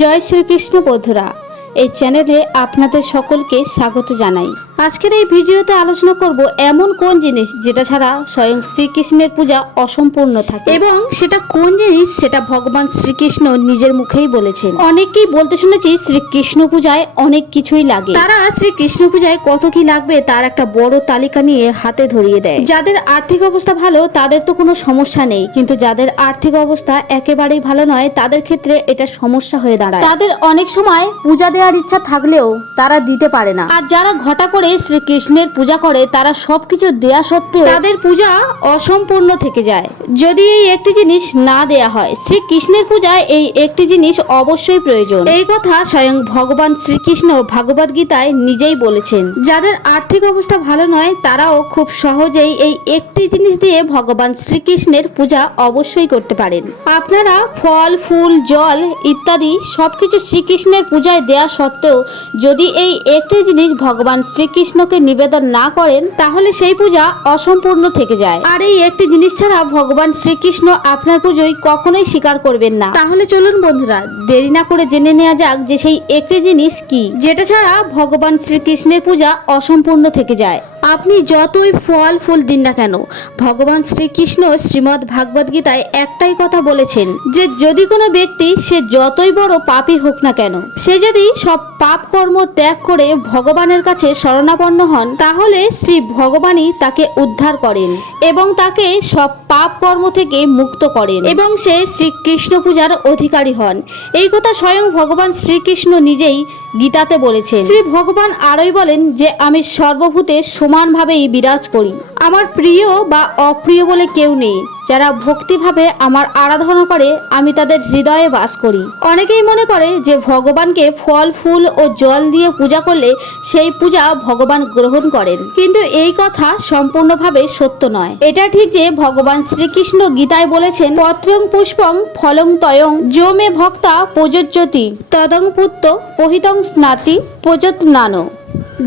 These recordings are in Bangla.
জয় শ্রীকৃষ্ণ বন্ধুরা, এই চ্যানেলে আপনাদের সকলকে স্বাগত জানাই। আজকের এই ভিডিওতে আলোচনা করব এমন কোন জিনিস যেটা ছাড়া স্বয়ং শ্রীকৃষ্ণের পূজা অসম্পূর্ণ থাকে, এবং সেটা কোন জিনিস সেটা ভগবান শ্রীকৃষ্ণ নিজের মুখেই বলেছেন। অনেকেই বলতে শুনেছি শ্রীকৃষ্ণ পূজায় অনেক কিছুই লাগে, তারা শ্রীকৃষ্ণ পূজায় কত কি লাগবে তার একটা বড় তালিকা নিয়ে হাতে ধরিয়ে দেয়। যাদের আর্থিক অবস্থা ভালো তাদের তো কোনো সমস্যা নেই, কিন্তু যাদের আর্থিক অবস্থা একেবারেই ভালো নয় তাদের ক্ষেত্রে এটা সমস্যা হয়ে দাঁড়ায়। তাদের অনেক সময় পূজা দেওয়ার ইচ্ছা থাকলেও তারা দিতে পারে না, আর যারা ঘটা করে শ্রীকৃষ্ণের পূজা করে তারা সবকিছু দেয়া সত্ত্বেও তাদের পূজা অসম্পূর্ণ থেকে যায়। যদি এই একটি জিনিস না দেয়া হয়, শ্রীকৃষ্ণের পূজায় এই একটি জিনিস অবশ্যই প্রয়োজন। এই কথা স্বয়ং ভগবান শ্রীকৃষ্ণ ভগবদ গীতায় নিজেই বলেছেন। যাদের আর্থিক অবস্থা ভালো নয় তারাও খুব সহজেই এই একটি জিনিস দিয়ে ভগবান শ্রীকৃষ্ণের পূজা অবশ্যই করতে পারেন। আপনারা ফল, ফুল, জল ইত্যাদি সবকিছু শ্রীকৃষ্ণের পূজায় দেয়া সত্ত্বেও যদি এই একটি জিনিস ভগবান শ্রীকৃষ্ণকে নিবেদন না করেন তাহলে সেই পূজা অসম্পূর্ণ থেকে যায়। আর এই একটি জিনিস ছাড়া ভগবান শ্রীকৃষ্ণ আপনার পুজোয় কখনোই স্বীকার করবেন না। তাহলে চলুন বন্ধুরা, দেরি না করে জেনে নেওয়া যাক যে সেই একটি জিনিস কি যেটা ছাড়া ভগবান শ্রীকৃষ্ণের পূজা অসম্পূর্ণ থেকে যায়। আপনি যতই ফল ফুল দিন না কেন, ভগবান শ্রীকৃষ্ণ শ্রীমদ্ ভাগবত গীতায় একটাই কথা বলেছেন যে যদি কোনো ব্যক্তি সে যতই বড় পাপী হোক না কেন, সে যদি সব পাপ কর্ম ত্যাগ করে ভগবানের কাছে শরণাপন্ন হন তাহলে শ্রী ভগবানই তাকে উদ্ধার করেন এবং তাকে সব পাপ কর্ম থেকে মুক্ত করেন এবং সে শ্রীকৃষ্ণ পূজার অধিকারী হন। এই কথা স্বয়ং ভগবান শ্রীকৃষ্ণ নিজেই গীতাতে বলেছেন। শ্রী ভগবান আরই বলেন যে আমি সর্বভূতে সমানভাবেই বিরাজ করি, আমার প্রিয় বা অপ্রিয় বলে কেউ নেই। যারা ভক্তিভাবে আমার আরাধনা করে আমি তাদের হৃদয়ে বাস করি। অনেকেই মনে করে যে ভগবানকে ফল ফুল ও জল দিয়ে পূজা করলে সেই পূজা ভগবান গ্রহণ করেন, কিন্তু এই কথা সম্পূর্ণভাবে সত্য নয়। এটা ঠিক যে ভগবান শ্রীকৃষ্ণ গীতায় বলেছেন পত্রং পুষ্পং ফলং তয়ং যো মে ভক্তা প্রযোজ্যতি তদং পুত্র পহিতং স্নাতি প্রযত্নানো।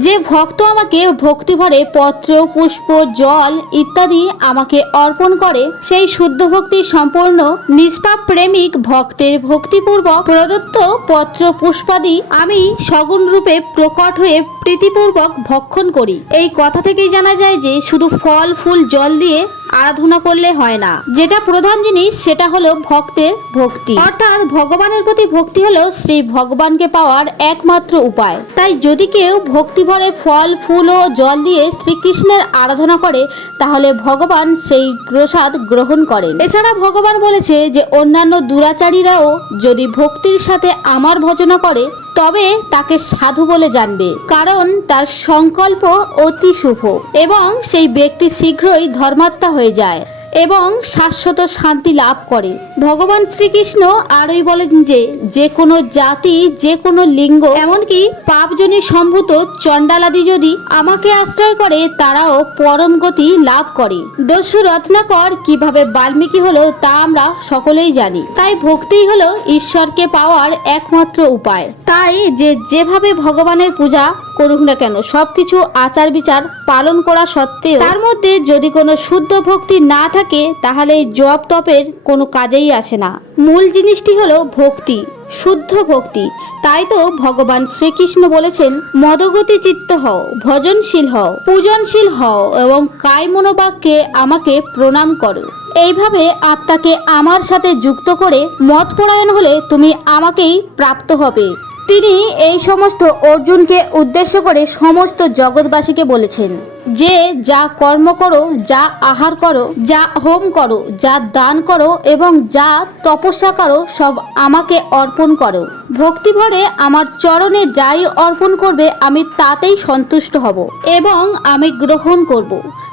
যে ভক্ত আমাকে ভক্তি ভরে পত্র, পুষ্প, জল ইত্যাদি আমাকে অর্পণ করে সেই শুদ্ধ ভক্তি সম্পন্ন নিষ্পাপ প্রেমিক ভক্তের ভক্তিপূর্বক প্রদত্ত পত্র পুষ্পাদি আমি সগুণ রূপে প্রকট হয়ে প্রীতিপূর্বক ভক্ষণ করি। এই কথা থেকেই জানা যায় যে শুধু ফল ফুল জল দিয়ে আরাধনা করলে হয় না, যেটা প্রধান জিনিস সেটা হলো ভক্তের ভক্তি, অর্থাৎ ভগবানের প্রতি ভক্তি হলো শ্রী ভগবানকে পাওয়ার একমাত্র উপায়। তাই যদি কেউ ভক্তি ভরে ফল ফুল ও জল দিয়ে শ্রীকৃষ্ণের আরাধনা করে তাহলে ভগবান সেই প্রসাদ গ্রহণ করেন। এছাড়া ভগবান বলেছে যে অন্যান্য দুরাচারীরাও যদি ভক্তির সাথে আমার ভজনা করে তবে তাকে সাধু বলে জানবে, কারণ তার সংকল্প অতি শুভ এবং সেই ব্যক্তি শীঘ্রই ধর্মাত্মা হয়ে যায় এবং শাশ্বত শান্তি লাভ করে। ভগবান শ্রীকৃষ্ণ আরই বলেন যে যে কোনো জাতি, যে কোনো লিঙ্গ, এমনকি পাপজনী সম্ভূত চণ্ডালাদি যদি আমাকে আশ্রয় করে তারাও পরম গতি লাভ করে। দস্যু রত্নাকর কিভাবে বাল্মীকি হলো তা আমরা সকলেই জানি। তাই ভক্তিই হলো ঈশ্বরকে পাওয়ার একমাত্র উপায়। তাই যে যেভাবে ভগবানের পূজা করুক না কেন সবকিছু আচার বিচার পালন করা সত্ত্বেও তার মধ্যে যদি কোনো শুদ্ধ ভক্তি না থাকে তাহলে এই জপ তপের কোনো কাজেই আসে না। মূল জিনিসটি হলো ভক্তি, শুদ্ধ ভক্তি। তাই তো ভগবান শ্রীকৃষ্ণ বলেছেন মদগতি চিত্ত হও, ভজনশীল হও, পূজনশীল হও এবং কায় মনোবাক্যে আমাকে প্রণাম করো। এইভাবে আত্মাকে আমার সাথে যুক্ত করে মতপরায়ণ হলে তুমি আমাকেই প্রাপ্ত হবে। তিনি এই সমস্ত অর্জুনকে উদ্দেশ্য করে সমস্ত জগৎবাসীকে বলেছেন যে যা কর্ম করো, যা আহার করো, যা হোম করো, যা দান করো এবং যা তপস্যা করো সব আমাকে অর্পণ করো। ভক্তি ভরে আমার চরণে যাই অর্পণ করবে আমি তাতেই সন্তুষ্ট হব এবং আমি গ্রহণ করব।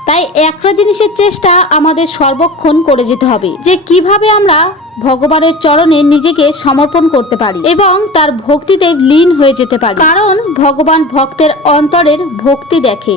তাই একটা জিনিসের চেষ্টা আমাদের সর্বক্ষণ করে যেতে হবে যে কিভাবে আমরা ভগবানের চরণে নিজেকে সমর্পণ করতে পারি এবং তার ভক্তিতে লীন হয়ে যেতে পারি, কারণ ভগবান ভক্তের অন্তরের ভক্তি দেখে।